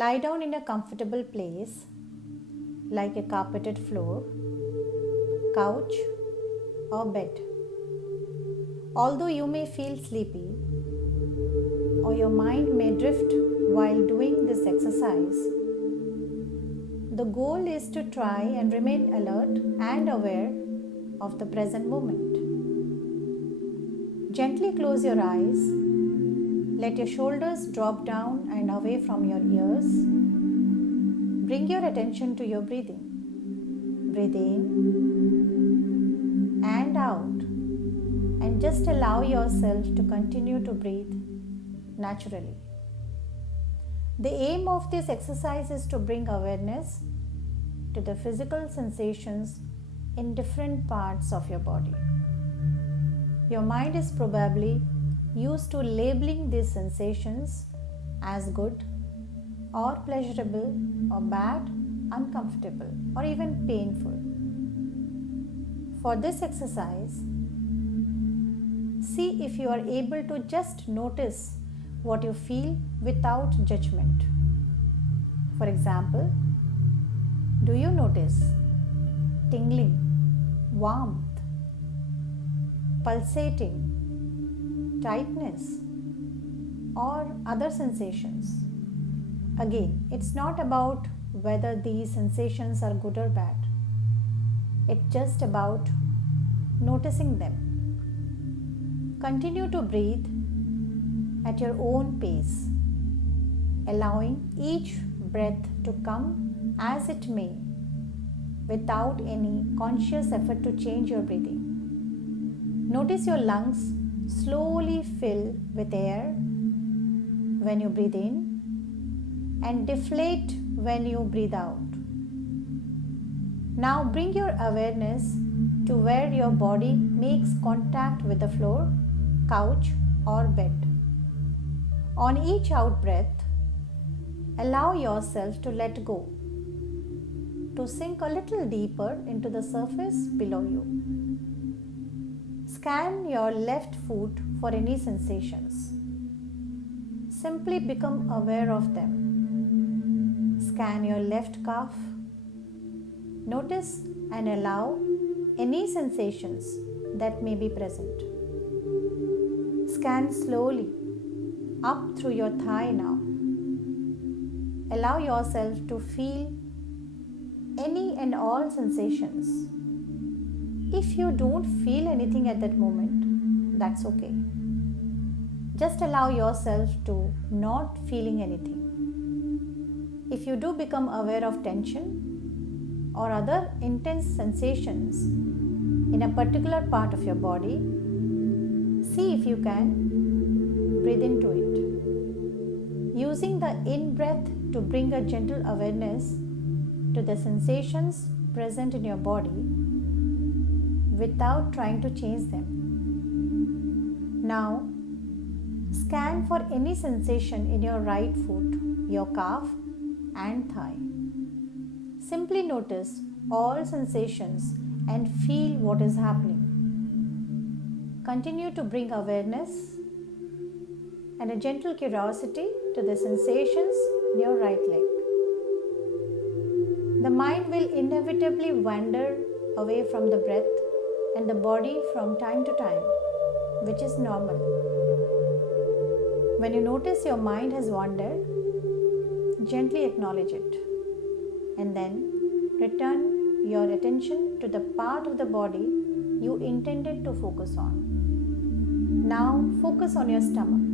Lie down in a comfortable place like a carpeted floor, couch, or bed. Although you may feel sleepy or your mind may drift while doing this exercise, the goal is to try and remain alert and aware of the present moment. Gently close your eyes. Let your shoulders drop down and away from your ears. Bring your attention to your breathing. Breathe in and out, and just allow yourself to continue to breathe naturally. The aim of this exercise is to bring awareness to the physical sensations in different parts of your body. Your mind is probably used to labeling these sensations as good or pleasurable or bad, uncomfortable, or even painful. For this exercise, see if you are able to just notice what you feel without judgment. For example, do you notice tingling, warmth, pulsating, tightness, or other sensations? Again, it's not about whether these sensations are good or bad. It's just about noticing them. Continue to breathe at your own pace, allowing each breath to come as it may without any conscious effort to change your breathing. Notice your lungs slowly fill with air when you breathe in and deflate when you breathe out. Now bring your awareness to where your body makes contact with the floor, couch, or bed. On each out breath, allow yourself to let go, to sink a little deeper into the surface below you. Scan your left foot for any sensations. Simply become aware of them. Scan your left calf. Notice and allow any sensations that may be present. Scan slowly up through your thigh now. Allow yourself to feel any and all sensations. If you don't feel anything at that moment, that's okay. Just allow yourself to not feeling anything. If you do become aware of tension or other intense sensations in a particular part of your body, see if you can breathe into it. Using the in-breath to bring a gentle awareness to the sensations present in your body without trying to change them. Now, scan for any sensation in your right foot, your calf, and thigh. Simply notice all sensations and feel what is happening. Continue to bring awareness and a gentle curiosity to the sensations in your right leg. The mind will inevitably wander away from the breath and the body from time to time, which is normal. When you notice your mind has wandered, gently acknowledge it and then return your attention to the part of the body you intended to focus on. Now focus on your stomach.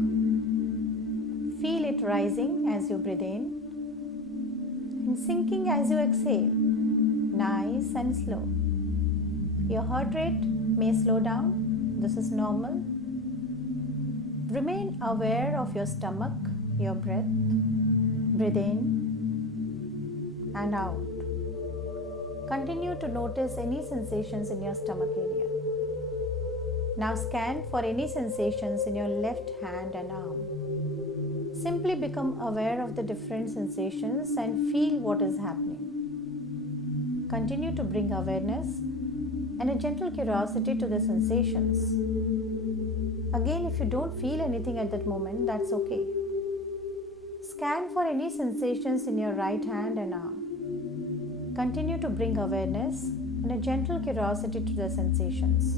Feel it rising as you breathe in and sinking as you exhale, nice and slow. Your heart rate may slow down. This is normal. Remain aware of your stomach, your breath. Breathe in and out. Continue to notice any sensations in your stomach area. Now scan for any sensations in your left hand and arm. Simply become aware of the different sensations and feel what is happening. Continue to bring awareness and a gentle curiosity to the sensations. Again, if you don't feel anything at that moment, that's okay. Scan for any sensations in your right hand and arm. Continue to bring awareness and a gentle curiosity to the sensations.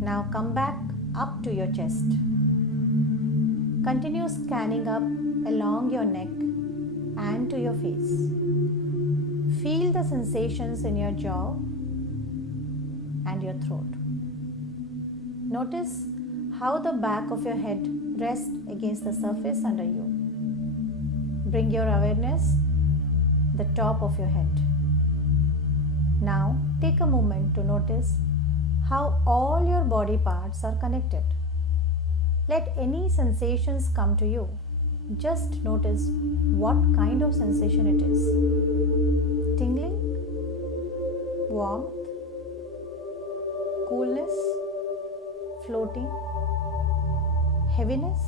Now come back up to your chest. Continue scanning up along your neck and to your face. Feel the sensations in your jaw and your throat. Notice how the back of your head rests against the surface under you. Bring your awareness to the top of your head. Now take a moment to notice how all your body parts are connected. Let any sensations come to you. Just notice what kind of sensation it is. Tingling, warmth, coolness, floating, heaviness.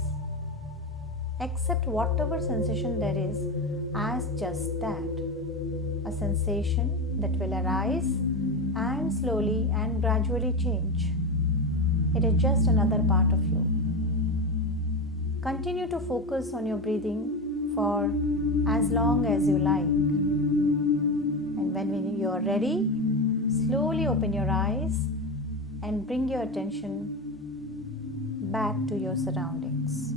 Accept whatever sensation there is as just that. A sensation that will arise and slowly and gradually change. It is just another part of you. Continue to focus on your breathing for as long as you like. And when you are ready, slowly open your eyes and bring your attention back to your surroundings.